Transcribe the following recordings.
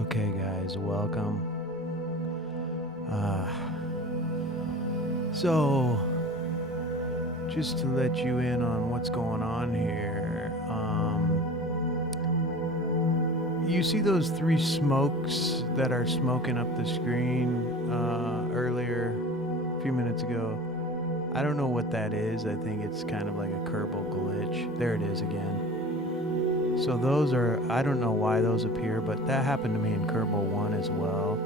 Okay, guys, welcome. Uh, so, just to let you in on what's going on here, you see those three smokes that are smoking up the screen earlier, a few minutes ago? I don't know what that is. I think it's kind of like a Kerbal glitch. There it is again. So those are, I don't know why those appear, but that happened to me in Kerbal 1 as well.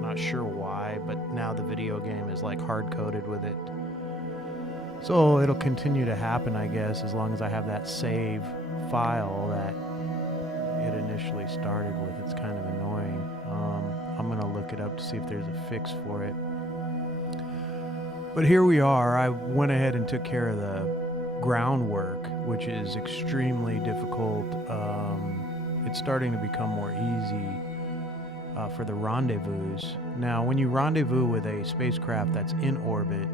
Not sure why, but now the video game is like hard-coded with it. So it'll continue to happen, I guess, as long as I have that save file that it initially started with. It's kind of annoying. I'm going to look it up to see if there's a fix for it. But here we are. I went ahead and took care of the groundwork, which is extremely difficult. It's starting to become more easy for the rendezvous. Now, when you rendezvous with a spacecraft that's in orbit,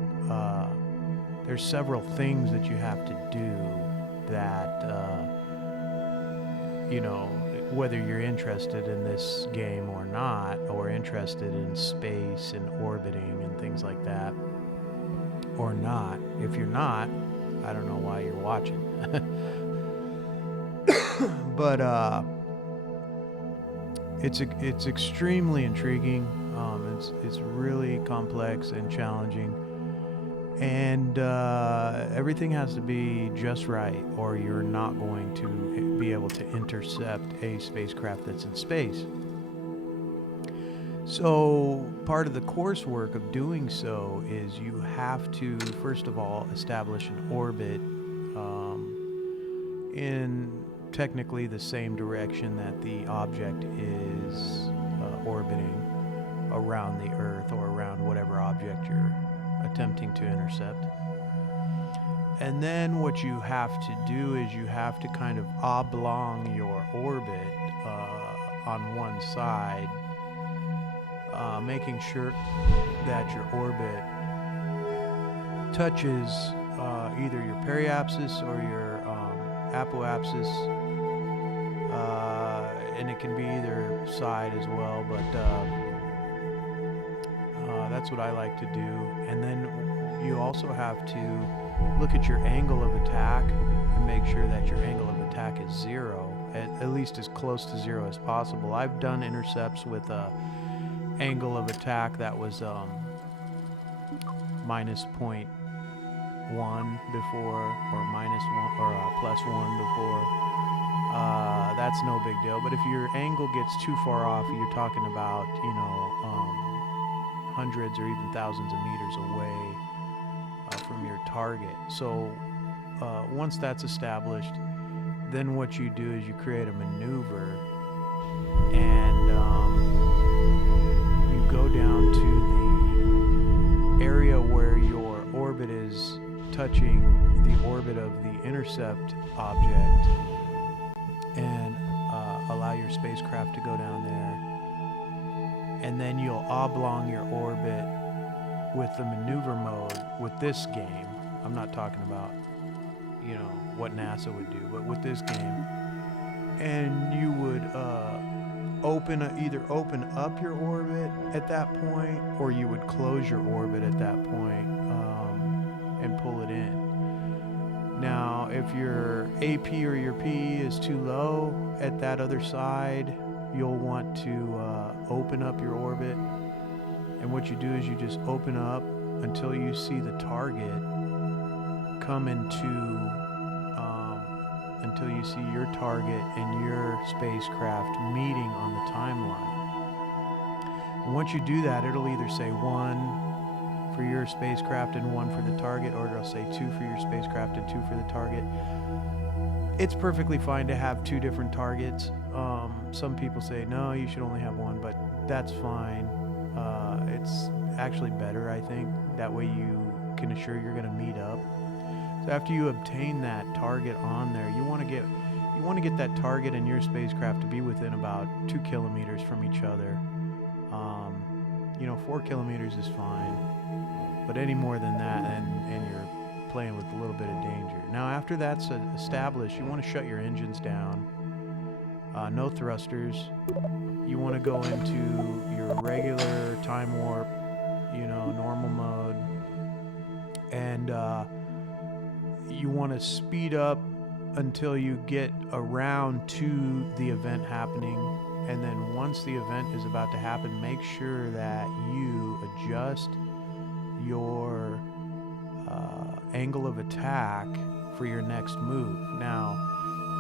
there's several things that you have to do that, whether you're interested in this game or not, or interested in space and orbiting and things like that, or not. If you're not, I don't know why you're watching. But it's extremely intriguing. It's really complex and challenging, and everything has to be just right, or you're not going to be able to intercept a spacecraft that's in space. So part of the coursework of doing so is you have to, first of all, establish an orbit in technically the same direction that the object is orbiting around the Earth or around whatever object you're attempting to intercept. And then what you have to do is you have to kind of oblong your orbit on one side, making sure that your orbit touches either your periapsis or your apoapsis, and it can be either side as well, but that's what I like to do. And then you also have to look at your angle of attack and make sure that your angle of attack is zero, at least as close to zero as possible. I've done intercepts with a angle of attack that was minus 0.1 before, or minus 1, or plus 1 before. That's no big deal. But if your angle gets too far off, you're talking about, hundreds or even thousands of meters away from your target. So once that's established, then what you do is you create a maneuver, and you go down to the area where your orbit is touching the orbit of the intercept object, and allow your spacecraft to go down there. And then you'll oblong your orbit with the maneuver mode with this game. I'm not talking about, what NASA would do, but with this game. And you would either open up your orbit at that point, or you would close your orbit at that point and pull it in. Now, if your AP or your P is too low at that other side, you'll want to open up your orbit. And what you do is you just open up until you see the target come until you see your target and your spacecraft meeting on the timeline. And once you do that, it'll either say 1 for your spacecraft and 1 for the target, or it'll say 2 for your spacecraft and 2 for the target. It's perfectly fine to have 2 different targets. Some people say, no, you should only have 1, but that's fine. It's actually better, I think. That way you can assure you're going to meet up. So after you obtain that target on there, you want to get that target and your spacecraft to be within about 2 kilometers from each other. 4 kilometers is fine, but any more than that, and you're playing with a little bit of danger. Now, after that's established, you want to shut your engines down. no thrusters. You want to go into your regular time warp, normal mode, and you want to speed up until you get around to the event happening. And then once the event is about to happen, make sure that you adjust your angle of attack for your next move. Now,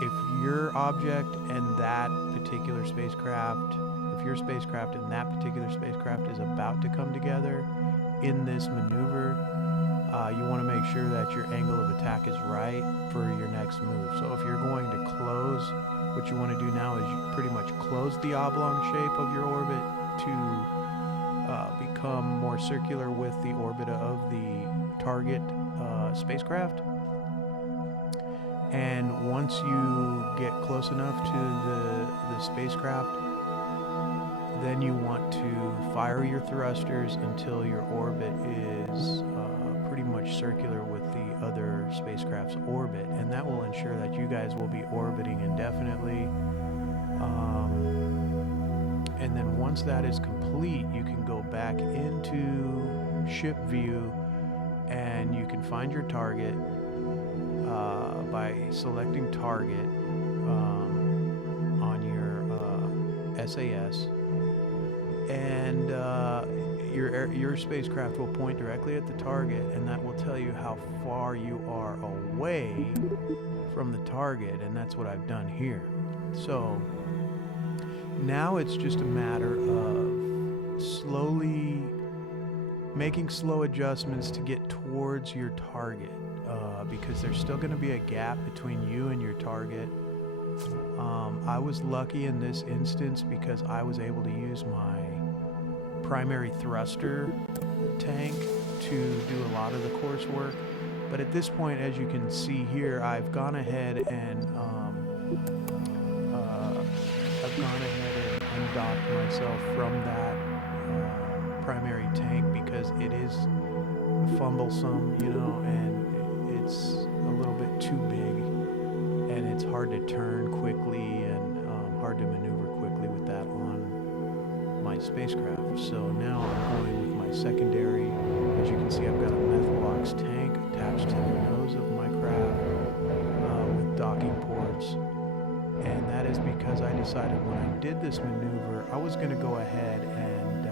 if your object and that particular spacecraft, if your spacecraft and that particular spacecraft is about to come together in this maneuver, you want to make sure that your angle of attack is right for your next move. So if you're going to close, what you want to do now is you pretty much close the oblong shape of your orbit to become more circular with the orbit of the target spacecraft. And once you get close enough to the spacecraft, then you want to fire your thrusters until your orbit is pretty much circular with the other spacecraft's orbit, and that will ensure that you guys will be orbiting indefinitely. And then once that is complete, you can go back into ship view and you can find your target by selecting target on your SAS, and your spacecraft will point directly at the target, and that will tell you how far you are away from the target, and that's what I've done here. So now it's just a matter of slowly making slow adjustments to get towards your target, because there's still going to be a gap between you and your target. I was lucky in this instance because I was able to use my primary thruster tank to do a lot of the course work. But at this point, as you can see here, I've gone ahead and undocked myself from that primary tank because it is fumblesome, and it's a little bit too big, and it's hard to turn quickly and hard to maneuver quickly with that on my spacecraft. So now I'm going with my secondary. As you can see, I've got a Methalox tank attached to the nose of my craft with docking ports. And that is because I decided when I did this maneuver, I was going to go ahead and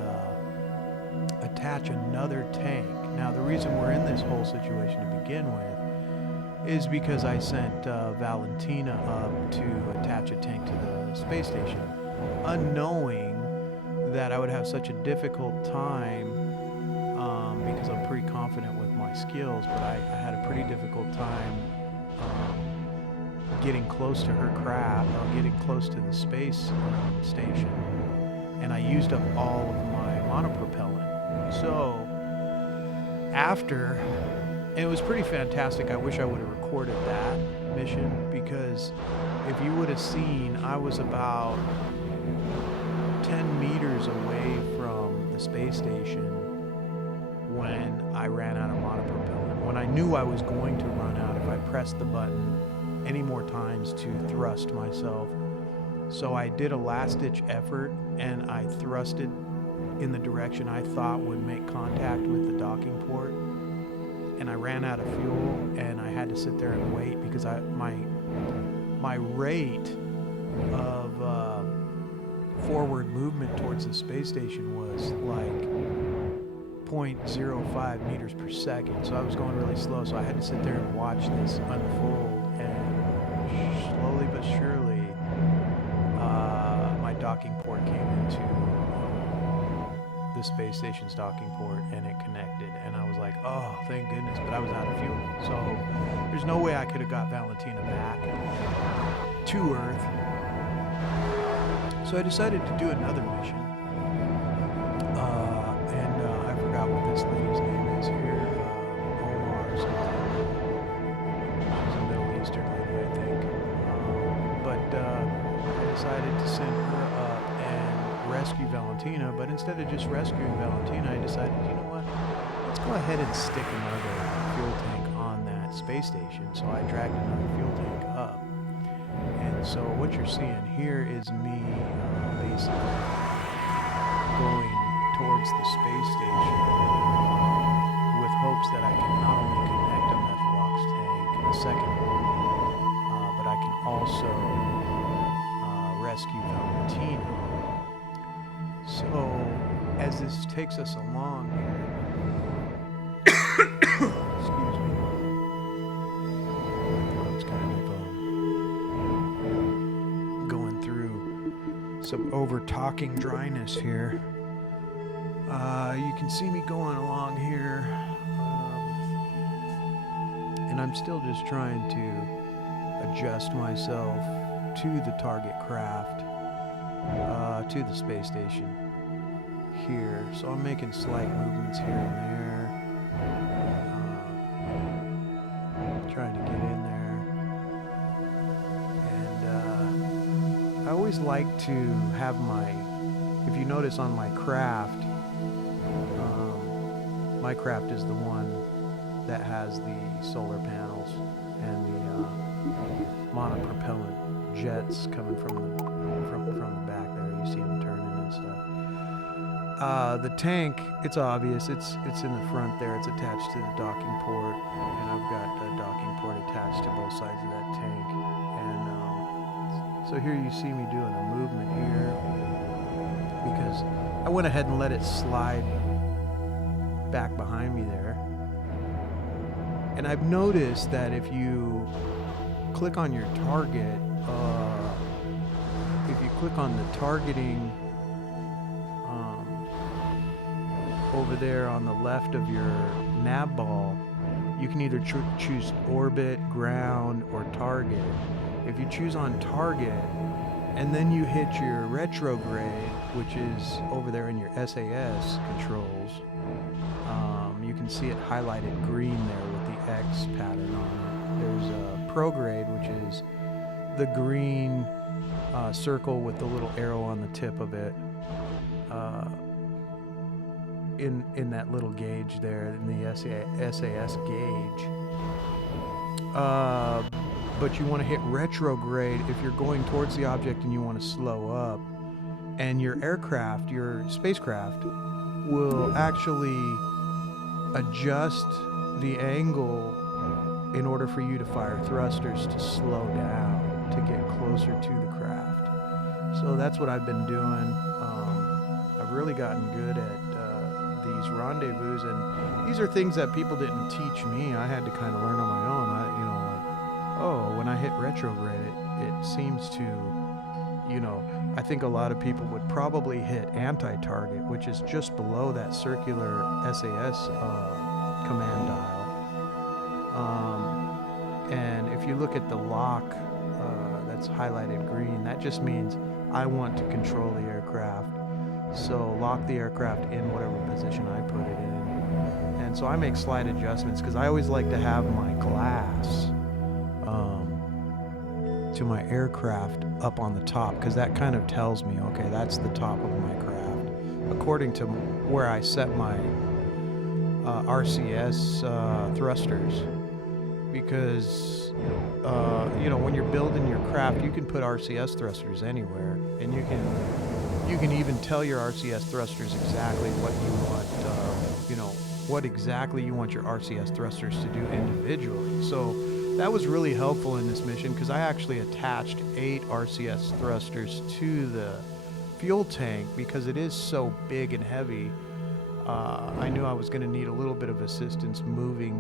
attach another tank. Now, the reason we're in this whole situation to begin with is because I sent Valentina up to attach a tank to the space station, unknowing that I would have such a difficult time, because I'm pretty confident with my skills, but I had a pretty difficult time getting close to her craft, getting close to the space station, and I used up all of my monopropellant. So after, and it was pretty fantastic. I wish I would have recorded that mission, because if you would have seen, I was about 10 meters away from the space station when I ran out of monopropellant. When I knew I was going to run out if I pressed the button any more times to thrust myself. So I did a last-ditch effort, and I thrusted in the direction I thought would make contact with the docking port, and I ran out of fuel, and I had to sit there and wait because my rate of forward movement towards the space station was like 0.05 meters per second, so I was going really slow, so I had to sit there and watch this unfold, and slowly but surely my docking port came into the space station's docking port, and it connected, and I was like, oh, thank goodness, but I was out of fuel, so there's no way I could have got Valentina back to Earth. So I decided to do another mission, and I forgot what this lady's name is here, Omar or something. She's a Middle Eastern lady, I think. But I decided to send her up and rescue Valentina, but instead of just rescuing Valentina, I decided, you know what, let's go ahead and stick another fuel tank on that space station. So I dragged another fuel tank up, and So what you're seeing here is me basically going towards the space station with hopes that I can not only connect a Methalox tank, a second one, but I can also rescue Valentina. So as this takes us along here, excuse me, it's kind of going through some over-talking dryness here. You can see me going along here, and I'm still just trying to adjust myself to the target craft, to the space station here. So I'm making slight movements here and there, trying to get in there. And I always like to have if you notice on my craft is the one that has the solar panels and the monopropellant jets coming from the back there. You see them turning and stuff. The tank, it's obvious. It's in the front there. It's attached to the docking port, and I've got a docking port attached to both sides of that tank. And so here you see me doing a movement here because I went ahead and let it slide back behind me there. And I've noticed that if you click on your target, if you click on the targeting over there on the left of your nav ball, you can either choose orbit, ground, or target. If you choose on target and then you hit your retrograde, which is over there in your SAS controls, you can see it highlighted green there with the X pattern on it. There's a prograde, which is the green circle with the little arrow on the tip of it in that little gauge there, in the SAS gauge. But you want to hit retrograde if you're going towards the object and you want to slow up. And your aircraft, your spacecraft, will actually adjust the angle in order for you to fire thrusters to slow down, to get closer to the craft. So that's what I've been doing. I've really gotten good at these rendezvous, and these are things that people didn't teach me. I had to kind of learn on my own. When I hit retrograde, it seems to, I think a lot of people would probably hit anti-target, which is just below that circular SAS command dial. And if you look at the lock that's highlighted green, that just means I want to control the aircraft. So lock the aircraft in whatever position I put it in. And so I make slight adjustments because I always like to have my glass to my aircraft up on the top, because that kind of tells me, okay, that's the top of my craft, according to where I set my RCS thrusters. Because when you're building your craft, you can put RCS thrusters anywhere, and you can even tell your RCS thrusters exactly what you want, what exactly you want your RCS thrusters to do individually. So that was really helpful in this mission, because I actually attached 8 RCS thrusters to the fuel tank because it is so big and heavy. I knew I was going to need a little bit of assistance moving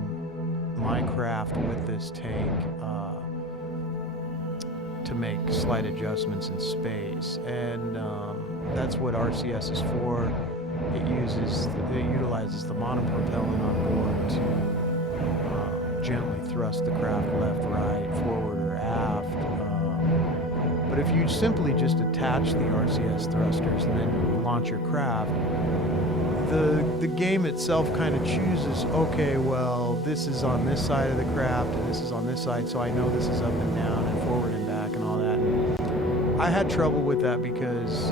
my craft with this tank to make slight adjustments in space, and that's what RCS is for. It utilizes the monopropellant on board to gently thrust the craft left, right, forward, or aft. But if you simply just attach the RCS thrusters and then launch your craft, the game itself kind of chooses, okay, well, this is on this side of the craft and this is on this side, so I know this is up and down and forward and back and all that. And I had trouble with that because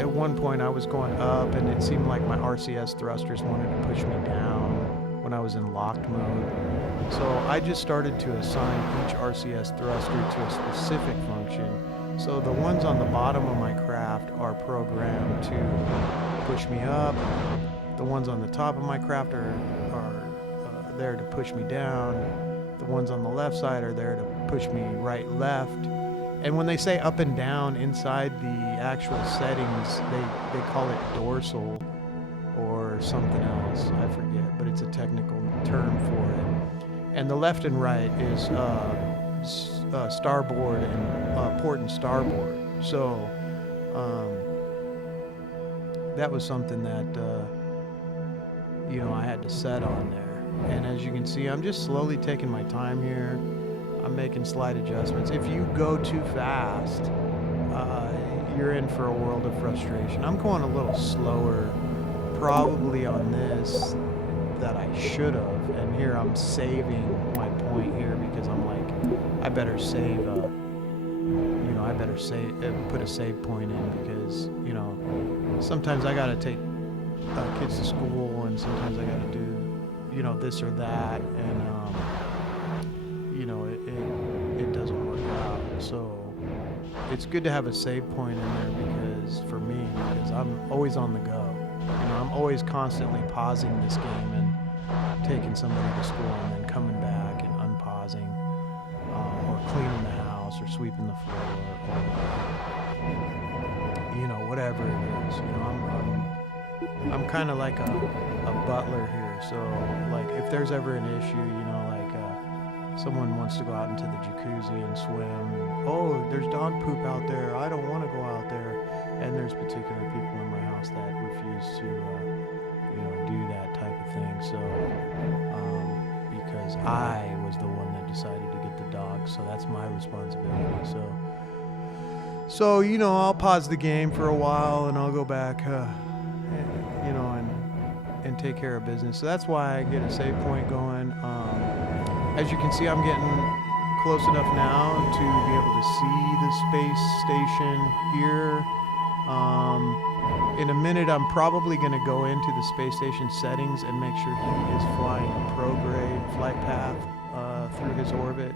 at one point I was going up and it seemed like my RCS thrusters wanted to push me down when I was in locked mode. So I just started to assign each RCS thruster to a specific function. So the ones on the bottom of my craft are programmed to push me up. The ones on the top of my craft are there to push me down. The ones on the left side are there to push me right, left. And when they say up and down inside the actual settings, they call it dorsal or something else. I forget, but it's a technical term for it. And the left and right is starboard and port and starboard. So that was something that I had to set on there. And as you can see, I'm just slowly taking my time here. I'm making slight adjustments. If you go too fast, you're in for a world of frustration. I'm going a little slower probably on this that I should have. And here I'm saving my point here because I'm like, I better save put a save point in because, sometimes I got to take kids to school and sometimes I got to do this or that, and it doesn't work out. So it's good to have a save point in there because I'm always on the go. I'm always constantly pausing this game and taking somebody to school and then coming back and unpausing, or cleaning the house or sweeping the floor or whatever it is. I'm kind of like a butler here. So, like, if there's ever an issue, someone wants to go out into the jacuzzi and swim, and, oh, there's dog poop out there, I don't want to go out there, and there's particular people in my house that refuse to, do that type of thing, so, because I was the one that decided to get the dog, so that's my responsibility, so, I'll pause the game for a while, and I'll go back, and take care of business. So that's why I get a save point going. As you can see, I'm getting close enough now to be able to see the space station here. In a minute, I'm probably going to go into the space station settings and make sure he is flying a prograde flight path through his orbit.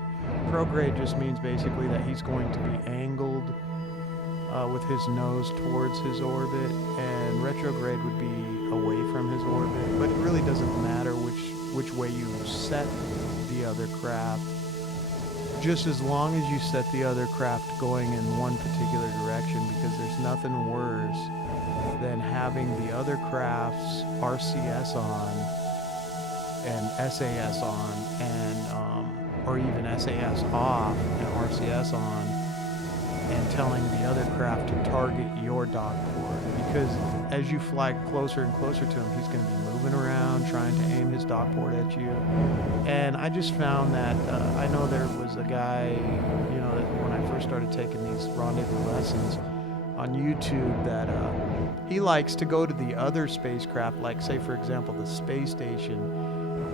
Prograde just means basically that he's going to be angled with his nose towards his orbit, and retrograde would be away from his orbit, but it really doesn't matter which way you set the other craft, just as long as you set the other craft going in one particular direction, because there's nothing worse than having the other craft's RCS on and SAS on, and or even SAS off and RCS on, and telling the other craft to target your dock port, because as you fly closer and closer to him, he's going to be moving around trying to aim his dock port at you. And I just found that I know there was a guy, that when I first started taking these rendezvous lessons on YouTube, that he likes to go to the other spacecraft, like say for example the space station,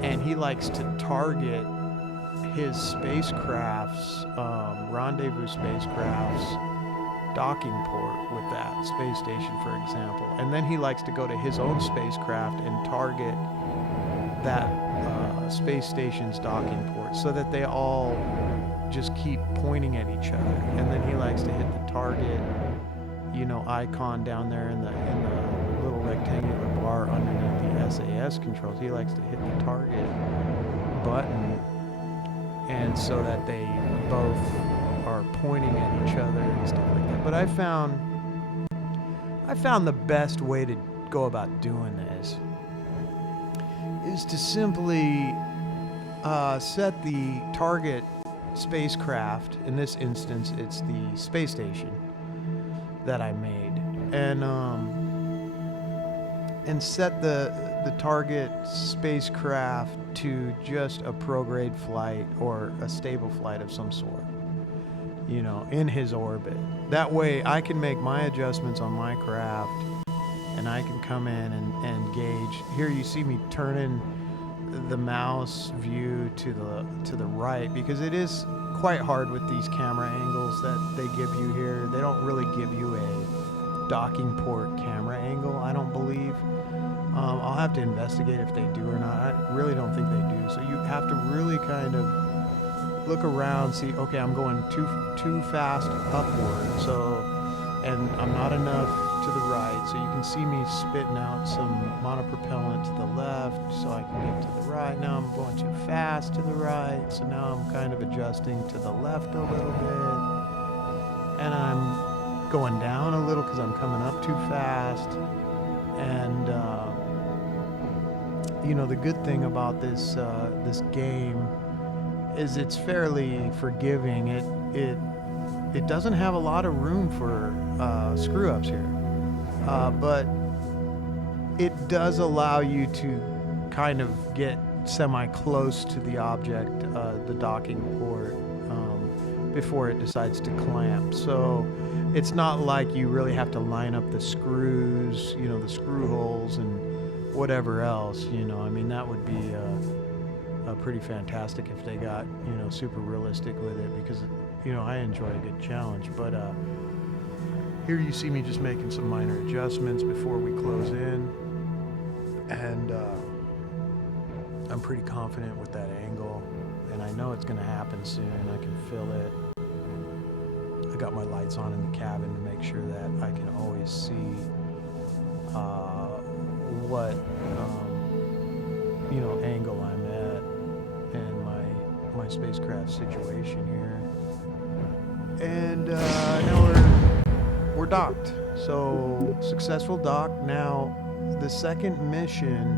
and he likes to target his spacecraft's rendezvous spacecraft's docking port with that space station, for example, and then he likes to go to his own spacecraft and target that space station's docking port, so that they all just keep pointing at each other. And then he likes to hit the target icon down there in the little rectangular bar underneath the SAS controls. He likes to hit the target button, and so that they both are pointing at each other and stuff like that. But I found the best way to go about doing this is to simply set the target spacecraft. In this instance, it's the space station that I made, and set the target spacecraft to just a prograde flight or a stable flight of some sort, in his orbit. That way I can make my adjustments on my craft, and I can come in and gauge. Here you see me turning the mouse view to the right, because it is quite hard with these camera angles that they give you here. They don't really give you docking port camera angle, I don't believe. I'll have to investigate if they do or not. I really don't think they do. So you have to really kind of look around, see, okay, I'm going too fast upward, so, and I'm not enough to the right, so you can see me spitting out some monopropellant to the left so I can get to the right. Now I'm going too fast to the right, so now I'm kind of adjusting to the left a little bit, and I'm going down a little because I'm coming up too fast. And you know, the good thing about this this game is it's fairly forgiving. It doesn't have a lot of room for screw ups here, but it does allow you to kind of get semi close to the object, the docking port, before it decides to clamp. So it's not like you really have to line up the screws, you know, the screw holes and whatever else, you know. I mean, that would be pretty fantastic if they got, you know, super realistic with it, because, you know, I enjoy a good challenge. But here you see me just making some minor adjustments before we close in, and I'm pretty confident with that angle, and I know it's going to happen soon. I can feel it. I got my lights on in the cabin to make sure that I can always see what you know, angle I'm at and my spacecraft situation here. And now we're docked. So successful dock. Now the second mission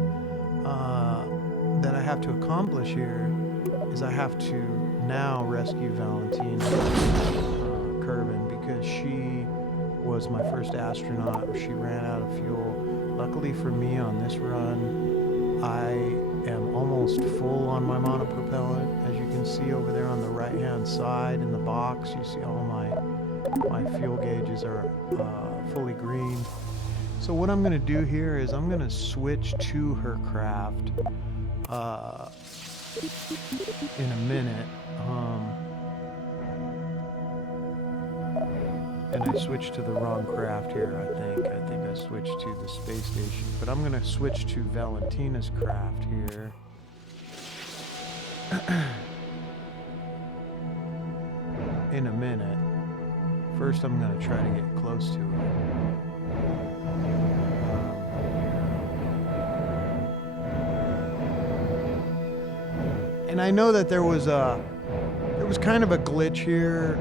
that I have to accomplish here is I have to now rescue Valentina Kerbin, because she was my first astronaut. She ran out of fuel. Luckily for me, on this run, I am almost full on my monopropellant. As you can see over there on the right-hand side in the box, you see all my fuel gauges are fully green. So what I'm going to do here is I'm going to switch to her craft in a minute. And I switched to the wrong craft here, I think. I think I switched to the space station. But I'm going to switch to Valentina's craft here. In a minute. First, I'm going to try to get close to her. And I know that there was kind of a glitch here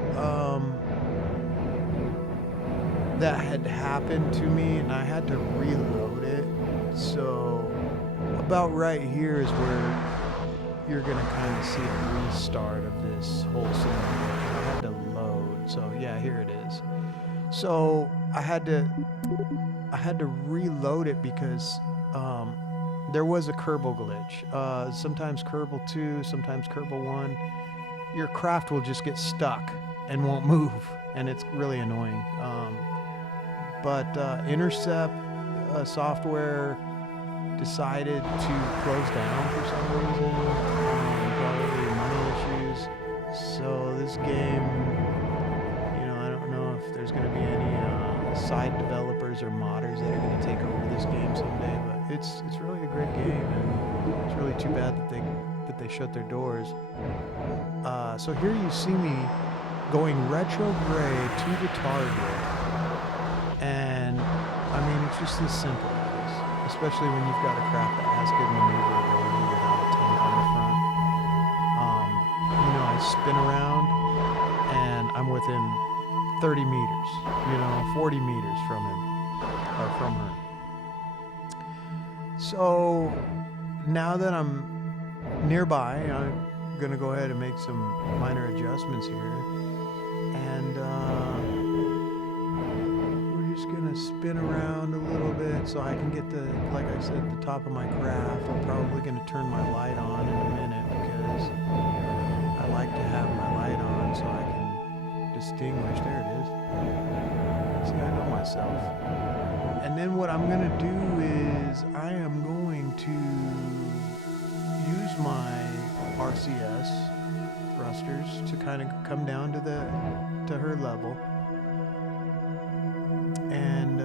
that had happened to me, and I had to reload it. So about right here is where you're gonna kind of see a restart of this whole scenario. I had to load. So yeah, here it is. So I had to reload it because there was a Kerbal glitch. Sometimes Kerbal 2, sometimes Kerbal 1. Your craft will just get stuck and won't move, and it's really annoying. But Intercept software decided to close down for some reason, probably money issues. So this game, you know, I don't know if there's going to be any side developers or modders that are going to take over this game someday. But it's really a great game, and it's really too bad that they shut their doors. So here you see me going retrograde to the target. And I mean, it's just as simple as, especially when you've got a craft that has good maneuverability without a tank on the front. You know, I spin around and I'm within 30 meters, you know, 40 meters from him, or from her. So now that I'm nearby, I'm gonna go ahead and make some minor adjustments here. And gonna spin around a little bit so I can get the, like I said, the top of my craft. I'm probably gonna turn my light on in a minute because I like to have my light on so I can distinguish. There it is. See, I know myself. And then what I'm gonna do is I am going to use my RCS thrusters to kind of come down to her level. And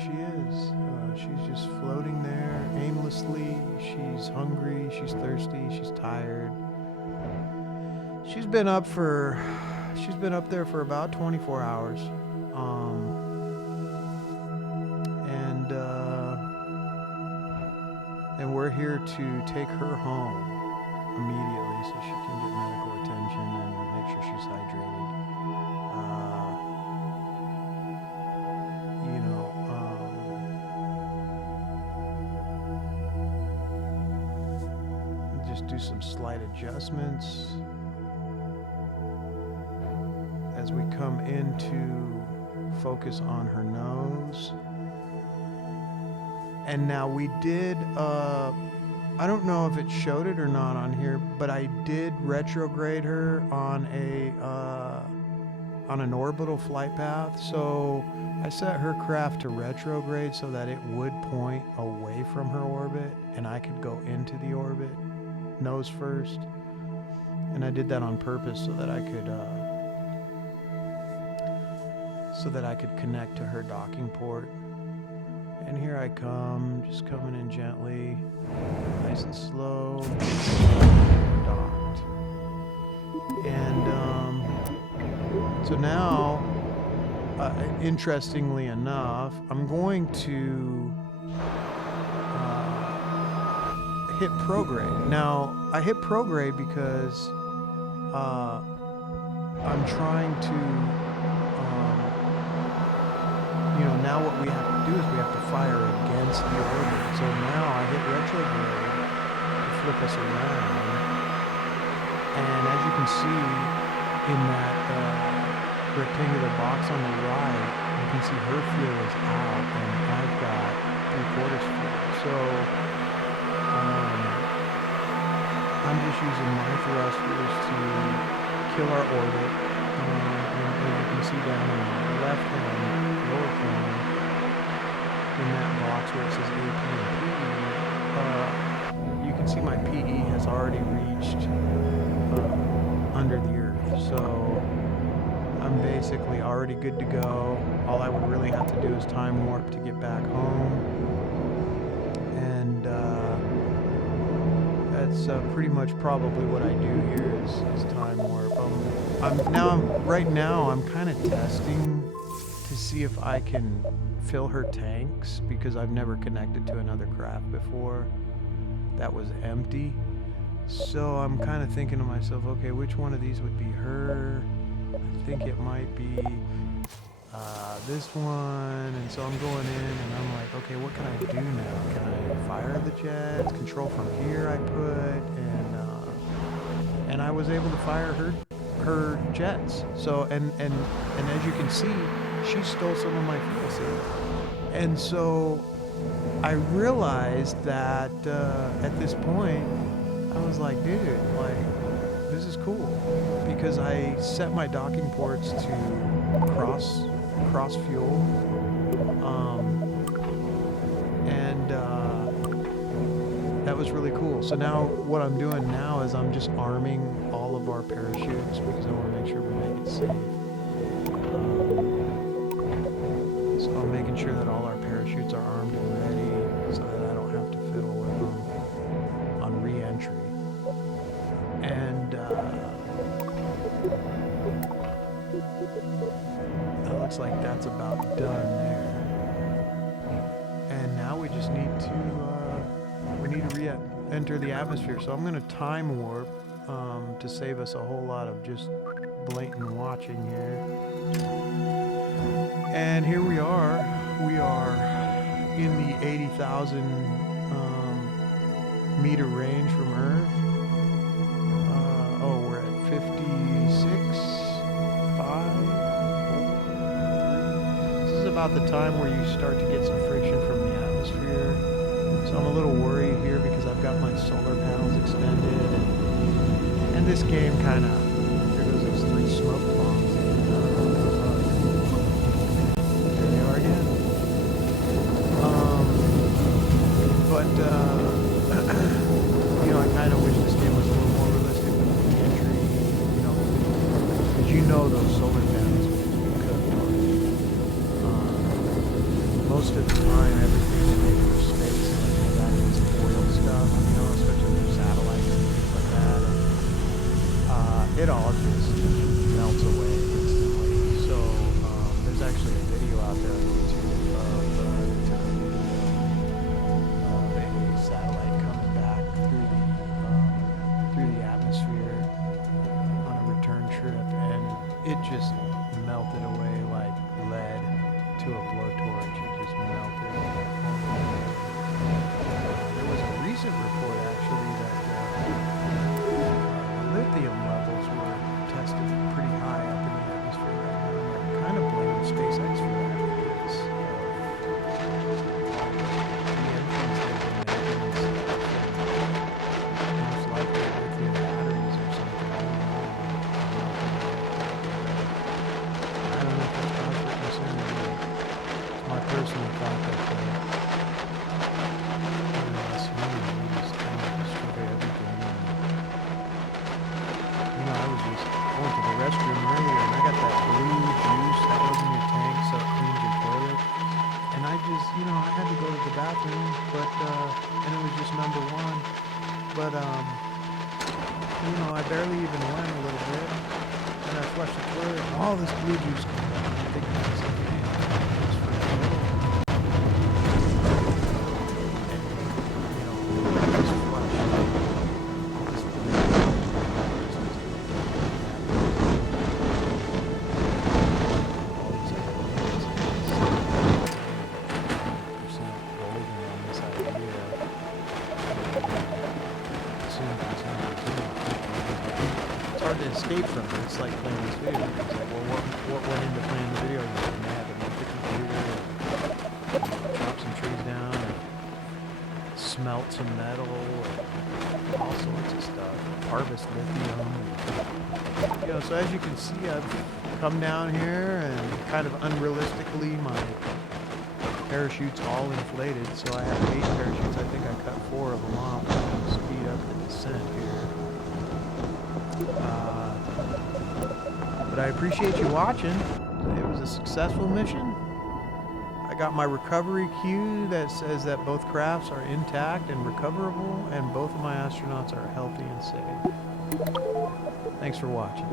she is. She's just floating there aimlessly. She's hungry, she's thirsty, she's tired. She's been up there for about 24 hours. And we're here to take her home immediately so she can get medical attention and make sure she's hydrated. Just do some slight adjustments as we come into focus on her nose. And now we did, I don't know if it showed it or not on here, but I did retrograde her on an orbital flight path. So I set her craft to retrograde so that it would point away from her orbit and I could go into the orbit, nose first. And I did that on purpose so that I could connect to her docking port. And here I come, just coming in gently, nice and slow, docked. And so now, interestingly enough, I'm going to hit prograde. Now, I hit prograde because I'm trying to now what we have to do is we have to fire against the orbit. So now I hit retrograde to flip us around. And as you can see in that rectangular box on the right, you can see her fuel is out and I've got 3/4 fuel. So I'm just using my thrusters to kill our orbit. And as you can see down on the left hand lower corner, in that box where it says AP and PE, you can see my PE has already reached under the Earth. So I'm basically already good to go. All I would really have to do is time warp to get back home. And that's pretty much probably what I do here is time warp. Right now I'm kind of testing to see if I can fill her tanks because I've never connected to another craft before that was empty. So I'm kind of thinking to myself, okay, which one of these would be her? I think it might be this one. And so I'm going in and I'm like, okay, what can I do now? Can I fire the jets? Control from here I put, and I was able to fire her jets. So and as you can see, she stole some of my fuel seal. And so I realized that at this point, I was like, dude, like, this is cool. Because I set my docking ports to cross fuel. That was really cool. So now what I'm doing now is I'm just arming all of our parachutes because I want to make sure we make it safe. So I'm making sure that all our parachutes are armed and ready so that I don't have to fiddle with them on re-entry. And that looks like that's about done there. And now we just need to re-enter the atmosphere. So I'm going to time warp to save us a whole lot of just blatant watching here. And here we are. We are in the 80,000 meter range from Earth. We're at 56.5. This is about the time where you start to get some friction from the atmosphere. So I'm a little worried here because I've got my solar panels extended. And this game kind of, here goes those 3 smoke bombs. There they are again. I kind of wish this game was a little more realistic with the entry, because those solar panels would just be cut apart. most of the time, everything they make for space is like made out of this foil stuff, you know, especially for satellites and things like that. And, it all just melts away instantly. So there's actually a video out there on YouTube of a satellite coming back through the atmosphere on a return trip, and it just melted away like lead to a blowtorch. It just melted. There was a recent report actually that lithium levels were tested pretty high up in the atmosphere right now. And they're kind of blaming SpaceX for that because of the entrance they've been making and stuff. And most likely lithium batteries or something. I don't know if that's cause for concern or not. It's my personal thought that us humans just kind of destroy everything. And, I was just going to the restroom earlier and I got that blue juice that goes in your tank so it cleans your toilet. And I just, I had to go to the bathroom, but, and it was just number one. But, I barely even went a little bit. And I flushed the toilet and all this blue juice came out. And I'm thinking to myself, man, it's for the toilet. And, just flush. All this blue to escape from it. It's like playing this video. It's like, well, what went into playing the video? You may have to make the computer, or chop some trees down, or smelt some metal, or all sorts of stuff. Harvest lithium. So as you can see, I've come down here and kind of unrealistically, my parachute's all inflated. So I have 8 parachutes. I think I cut 4 of them off to speed up the descent here. But I appreciate you watching. It was a successful mission. I got my recovery cue that says that both crafts are intact and recoverable, and both of my astronauts are healthy and safe. Thanks for watching.